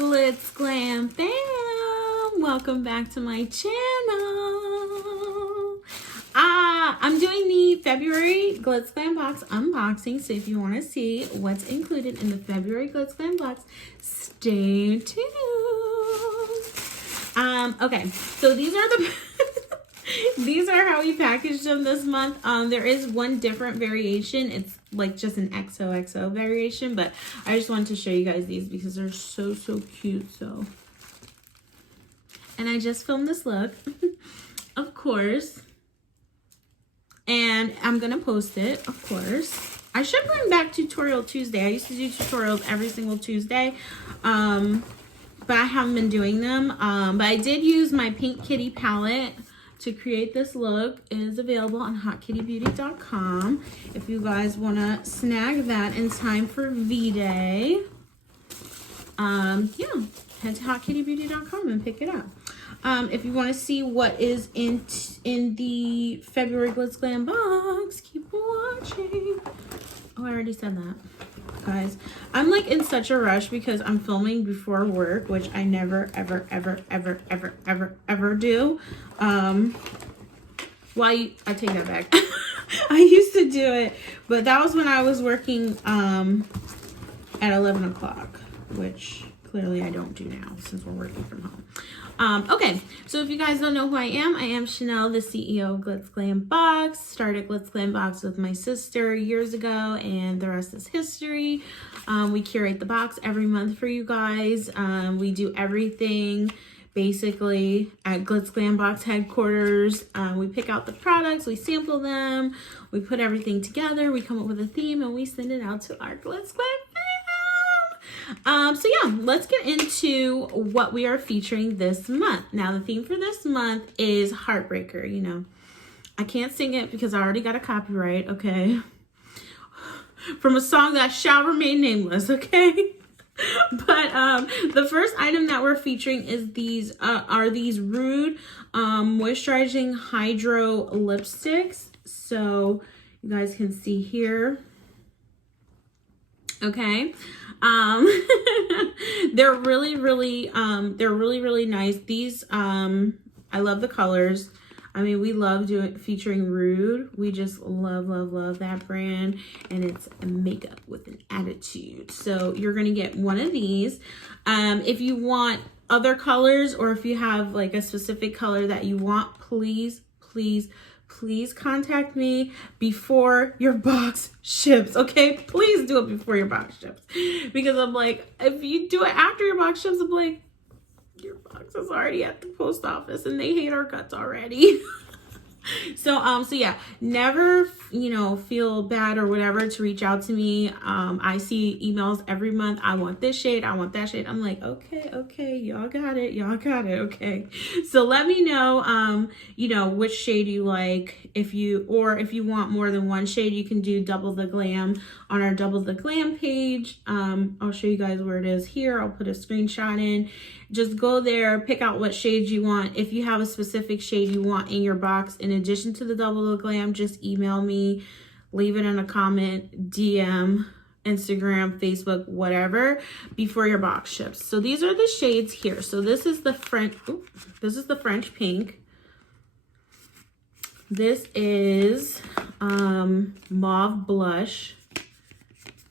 GlitzGlamFam, welcome back to my channel. I'm doing the February Glitzglambox unboxing, so if you want to see what's included in the February Glitzglambox, stay tuned. Okay, so these are the these are how we packaged them this month. There is one different variation. It's like just an XOXO variation, but I just wanted to show you guys these because they're so cute. So, and I just filmed this look, of course, and I'm gonna post it, of course. I should bring back Tutorial Tuesday. I used to do tutorials every single Tuesday, but I haven't been doing them. But I did use my Pink Kitty palette to create this look. It is available on hotkittybeauty.com if you guys want to snag that in time for V-Day. Yeah, head to hotkittybeauty.com and pick it up. If you want to see what is in the February Glitzglambox, keep watching. Oh, I already said that. Guys, I'm like in such a rush because I'm filming before work, which I never ever do. I take that back. I used to do it, but that was when I was working at 11 o'clock, which clearly I don't do now since we're working from home. Okay, so if you guys don't know who I am Chanelle, the CEO of Glitzglambox. Started Glitzglambox with my sister years ago, and the rest is history. We curate the box every month for you guys. We do everything basically at Glitzglambox headquarters. We pick out the products, we sample them, we put everything together, we come up with a theme, and we send it out to our Glitzglam. So yeah, let's get into what we are featuring this month. Now, the theme for this month is Heartbreaker. You know, I can't sing it because I already got a copyright, okay? From a song that shall remain nameless, okay? But the first item that we're featuring is these Rude Moisturizing Hydro Lipsticks. So you guys can see here. Okay. They're really nice. These I love the colors. I mean, we love featuring Rude. We just love that brand, and it's makeup with an attitude. So you're gonna get one of these. If you want other colors, or if you have like a specific color that you want, please contact me before your box ships, okay? Please do it before your box ships, because I'm like, if you do it after your box ships, I'm like, your box is already at the post office and they hate our guts already. So yeah, never, feel bad or whatever to reach out to me. I see emails every month. I want this shade, I want that shade. I'm like, okay, y'all got it, okay. So let me know, which shade you like. If you want more than one shade, you can do Double The Glam on our Double The Glam page. I'll show you guys where it is here. I'll put a screenshot in. Just go there, pick out what shades you want. If you have a specific shade you want in your box, in addition to the Double The Glam, just email me, leave it in a comment, DM, Instagram, Facebook, whatever, before your box ships. So these are the shades here. So this is the French pink. This is mauve blush,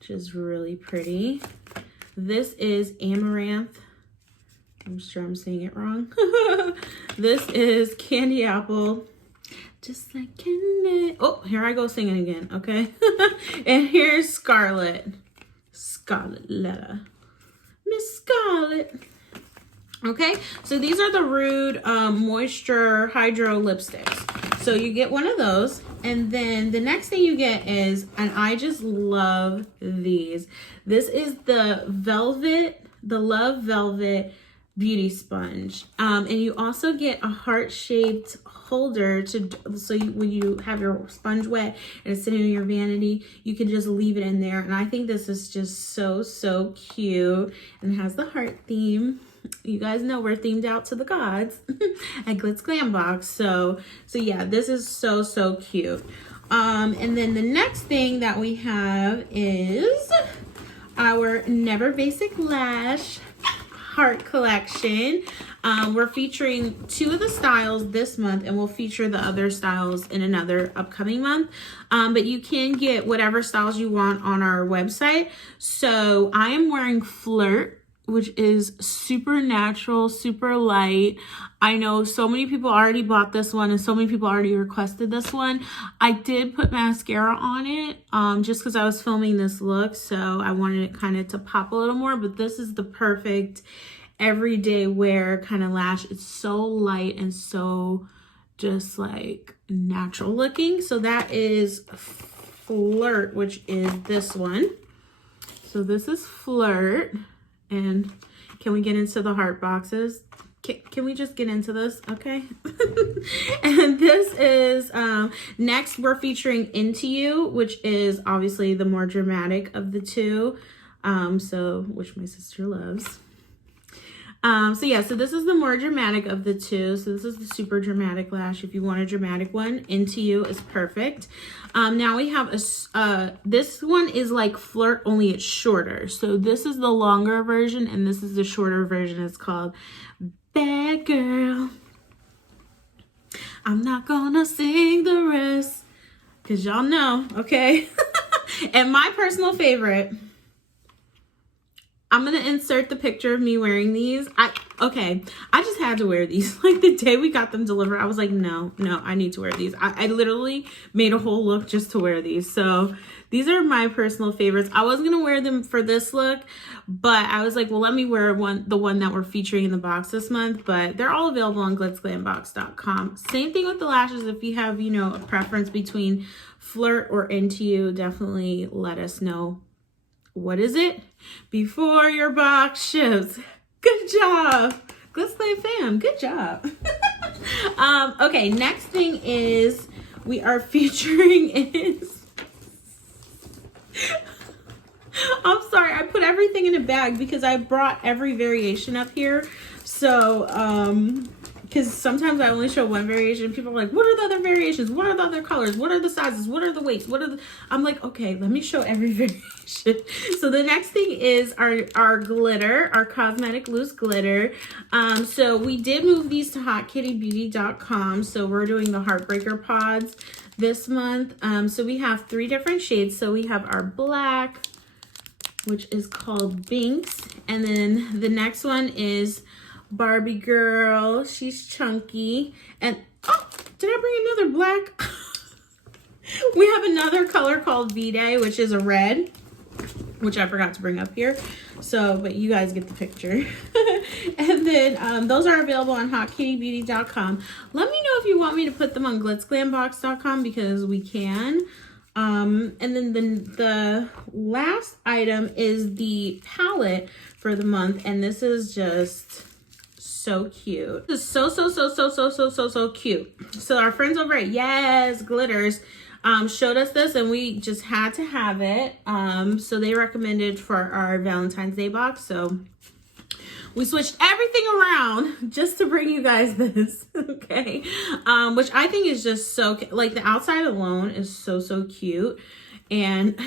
which is really pretty. This is amaranth. I'm sure I'm saying it wrong. This is candy apple. Just like candy. Oh, here I go singing again, okay? And here's Scarlet. Scarlet Letter. Miss Scarlet. Okay, so these are the Rude Moisture Hydro Lipsticks. So you get one of those. And then the next thing you get is, and I just love these. This is the Love Velvet Beauty Sponge, and you also get a heart-shaped holder when you have your sponge wet and it's sitting in your vanity, you can just leave it in there. And I think this is just so cute, and it has the heart theme. You guys know we're themed out to the gods at Glitzglambox. So yeah, this is so cute. And then the next thing that we have is our Never Basic Lash Heart collection. We're featuring 2 of the styles this month, and we'll feature the other styles in another upcoming month. But you can get whatever styles you want on our website. So I am wearing Flirt, which is super natural, super light. I know so many people already bought this one and so many people already requested this one. I did put mascara on it just because I was filming this look, so I wanted it kind of to pop a little more, but this is the perfect everyday wear kind of lash. It's so light and so just like natural looking. So that is Flirt, which is this one. So this is Flirt. And can we get into the heart boxes? Can we just get into this? Okay. And this is, next we're featuring Into You, which is obviously the more dramatic of the 2. Which my sister loves. So yeah, so this is the more dramatic of the 2. So this is the super dramatic lash. If you want a dramatic one, Into You is perfect. Now we have this one is like Flirt, only it's shorter. So this is the longer version and this is the shorter version. It's called Bad Girl. I'm not gonna sing the rest because y'all know, okay? And my personal favorite, I'm going to insert the picture of me wearing these. I just had to wear these. Like the day we got them delivered, I was like, no, I need to wear these. I literally made a whole look just to wear these. So these are my personal favorites. I was going to wear them for this look, but I was like, well, let me wear the one that we're featuring in the box this month. But they're all available on GlitzGlambox.com. Same thing with the lashes. If you have, you know, a preference between Flirt or Into You, definitely let us know. What is it? Before your box ships. Good job. GlitzGlamFam. Good job. Okay, next thing is we are featuring is... I'm sorry, I put everything in a bag because I brought every variation up here. So, because sometimes I only show one variation. People are like, what are the other variations? What are the other colors? What are the sizes? What are the weights? I'm like, okay, let me show every variation. So the next thing is our glitter, our cosmetic loose glitter. So we did move these to hotkittybeauty.com. So we're doing the Heartbreaker pods this month. So we have 3 different shades. So we have our black, which is called Binks. And then the next one is Barbie Girl. She's chunky. And oh, did I bring another black? We have another color called V-Day, which is a red, which I forgot to bring up here. So, but you guys get the picture. And then those are available on hotkittybeauty.com. Let me know if you want me to put them on GlitzGlambox.com because we can. And then the last item is the palette for the month. And this is just so cute. This is so cute. So our friends over at Yes Glitters showed us this and we just had to have it. So they recommended for our Valentine's Day box. So we switched everything around just to bring you guys this, okay? Which I think is just so, like the outside alone is so cute. And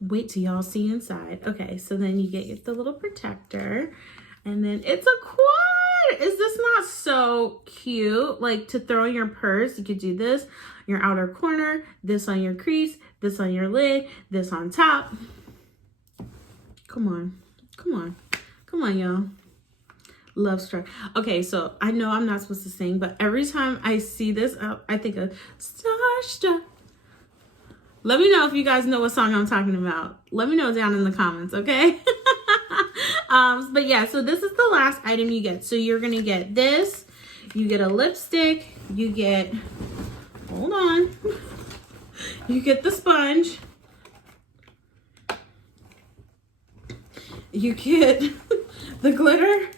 wait till y'all see inside. Okay, so then you get the little protector. And then it's a quad. Is this not so cute? Like to throw in your purse, you could do this, your outer corner, this on your crease, this on your lid, this on top. Come on, y'all. Love struck. Okay, so I know I'm not supposed to sing, but every time I see this, I think of Starstruck. Let me know if you guys know what song I'm talking about. Let me know down in the comments, okay? But yeah, so this is the last item you get. So you're gonna get this, you get a lipstick, you get, hold on, you get the sponge, you get the glitter,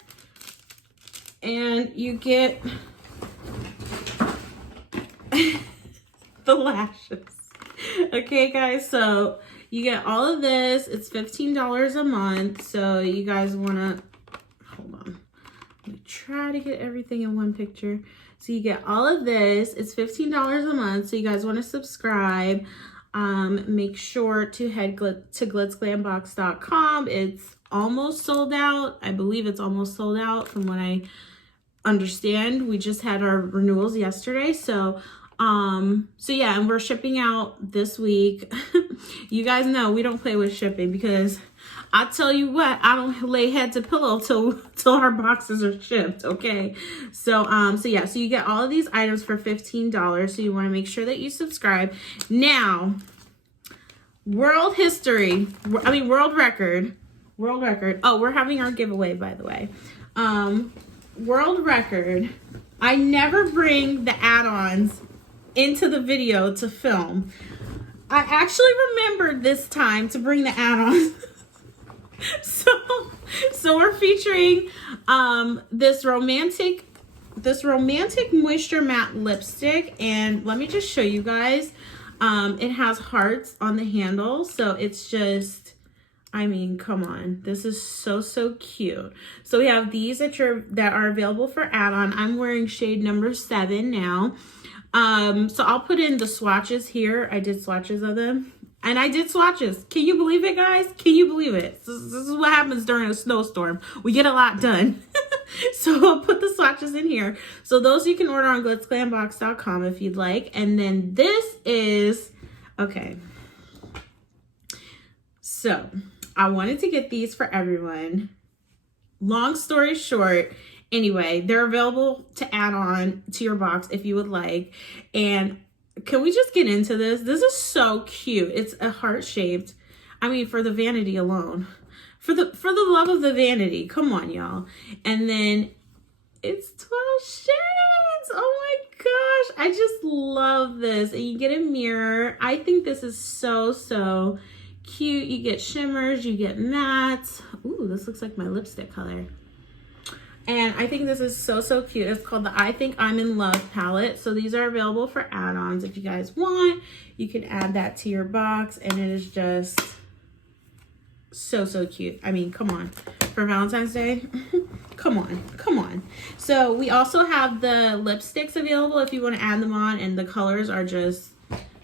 and you get the lashes. Okay, guys, so you get all of this. It's $15 a month. So you guys want to, hold on. Let me try to get everything in one picture. So you get all of this. It's $15 a month. So you guys want to subscribe. Make sure to head to GlitzGlambox.com. It's almost sold out. I believe it's almost sold out from what I understand. We just had our renewals yesterday. So yeah, and we're shipping out this week. You guys know we don't play with shipping, because I tell you what, I don't lay head to pillow till our boxes are shipped, okay? So yeah, so you get all of these items for $15. So you want to make sure that you subscribe. Now, world record. Oh, we're having our giveaway, by the way. World record. I never bring the add-ons into the video to film. I actually remembered this time to bring the add-ons. So we're featuring this romantic moisture matte lipstick, and let me just show you guys. It has hearts on the handle, so it's just, I mean, come on, this is so cute. So we have these that are available for add-on. I'm wearing shade number 7 now. So I'll put in the swatches here. I did swatches of them. And I did swatches. Can you believe it, guys? Can you believe it? This is what happens during a snowstorm. We get a lot done. So I'll put the swatches in here. So those you can order on GlitzGlambox.com if you'd like. And then this is, okay. So I wanted to get these for everyone. Long story short, anyway, they're available to add on to your box if you would like. And can we just get into this? This is so cute. It's a heart-shaped. I mean, for the vanity alone. For the love of the vanity. Come on, y'all. And then it's 12 shades. Oh my gosh. I just love this. And you get a mirror. I think this is so cute. You get shimmers. You get mattes. Ooh, this looks like my lipstick color. And I think this is so cute. It's called the I Think I'm in Love palette. So these are available for add-ons. If you guys want, you can add that to your box. And it is just so cute. I mean, come on. For Valentine's Day, come on. So we also have the lipsticks available if you want to add them on. And the colors are just,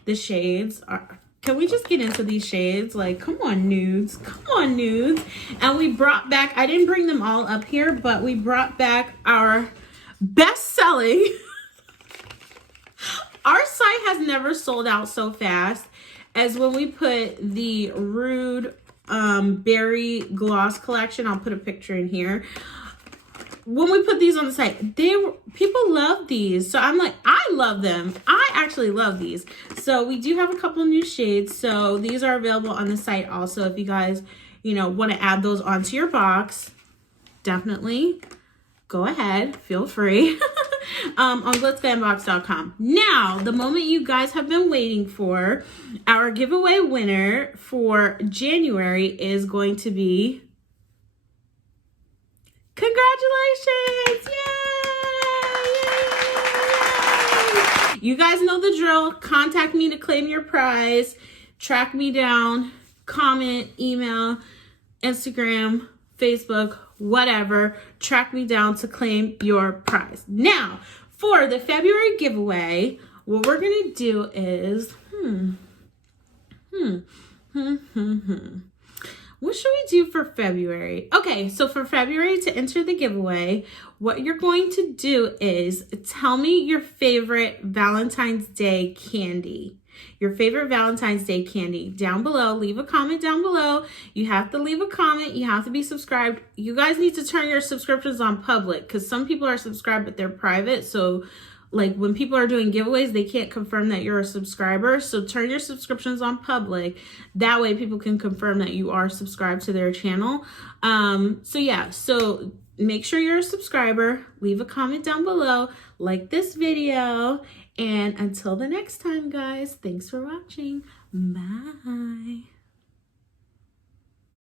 the shades are... Can we just get into these shades? Like, come on, nudes. Come on, nudes. And we brought back, I didn't bring them all up here, but we brought back our best-selling. Our site has never sold out so fast as when we put the Rude Berry Gloss Collection. I'll put a picture in here. When we put these on the site, people love these. So I'm like, I love them. I actually love these. So we do have a couple new shades. So these are available on the site also. If you guys, want to add those onto your box, definitely go ahead. Feel free. On GlitzGlambox.com. Now, the moment you guys have been waiting for, our giveaway winner for January is going to be... Congratulations! Yay! You guys know the drill. Contact me to claim your prize. Track me down. Comment, email, Instagram, Facebook, whatever. Track me down to claim your prize. Now, for the February giveaway, what we're going to do is... What should we do for February? Okay, so for February, to enter the giveaway, what you're going to do is tell me your favorite Valentine's Day candy. Your favorite Valentine's Day candy down below. Leave a comment down below. You have to leave a comment. You have to be subscribed. You guys need to turn your subscriptions on public because some people are subscribed, but they're private. So like when people are doing giveaways, they can't confirm that you're a subscriber. So turn your subscriptions on public. That way people can confirm that you are subscribed to their channel. So yeah, so make sure you're a subscriber. Leave a comment down below. Like this video. And until the next time, guys, thanks for watching. Bye.